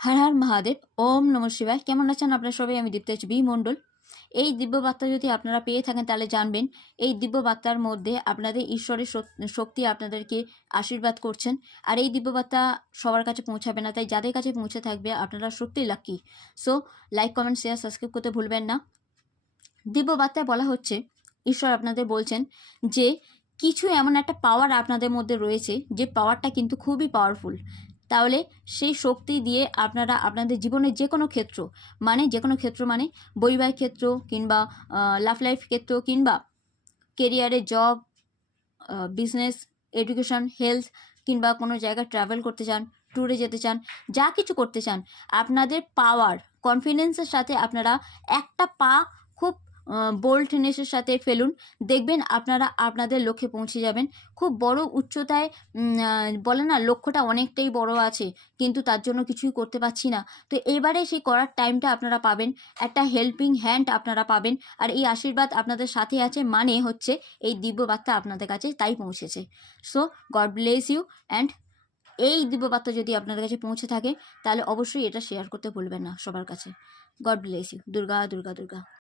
হর হর মহাদেব। ওম নমঃ শিবায়। কেমন আছেন আপনারা সবাই? আমি দীপ্তেশ বি মণ্ডল। এই দিব্য বার্তা যদি আপনারা পেয়ে থাকেন তাহলে জানবেন এই দিব্য বার্তার মধ্যে আপনাদের ঈশ্বরের শক্তি আপনাদেরকে আশীর্বাদ করছেন। আর এই দিব্য বার্তা সবার কাছে পৌঁছাবে না, তাই যাদের কাছে পৌঁছে থাকবে আপনারা সত্যি lucky. So like, comment, share, subscribe করতে ভুলবেন না। দিব্য বার্তায় বলা হচ্ছে, ঈশ্বর আপনাদের বলছেন যে কিছু এমন একটা পাওয়ার আপনাদের মধ্যে রয়েছে যে পাওয়ারটা কিন্তু খুবই পাওয়ারফুল। তাহলে সেই শক্তি দিয়ে আপনারা আপনাদের জীবনের যে কোনো ক্ষেত্র মানে বৈবাহিক ক্ষেত্র কিংবা লাভ লাইফ ক্ষেত্র কিংবা কেরিয়ারে, জব, বিজনেস, এডুকেশন, হেলথ কিংবা কোনো জায়গায় ট্রাভেল করতে চান, ট্যুরে যেতে চান, যা কিছু করতে চান, আপনাদের পাওয়ার, কনফিডেন্সের সাথে আপনারা একটা পা খুব বোল্ডনেসের সাথে ফেলুন, দেখবেন আপনারা আপনাদের লক্ষ্যে পৌঁছে যাবেন। খুব বড় উচ্চতায় বলে না, লক্ষ্যটা অনেকটাই বড় আছে কিন্তু তার জন্য কিছুই করতে পারছি না, তো এবারে সেই করার টাইমটা আপনারা পাবেন, একটা হেল্পিং হ্যান্ড আপনারা পাবেন। আর এই আশীর্বাদ আপনাদের সাথে আছে, মানে হচ্ছে এই দিব্য বার্তা আপনাদের কাছে তাই পৌঁছেছে। So God bless you. And এই দিব্য বার্তা যদি আপনাদের কাছে পৌঁছে থাকে তাহলে অবশ্যই এটা শেয়ার করতে ভুলবেন না সবার কাছে। God bless you. Durga Durga Durga.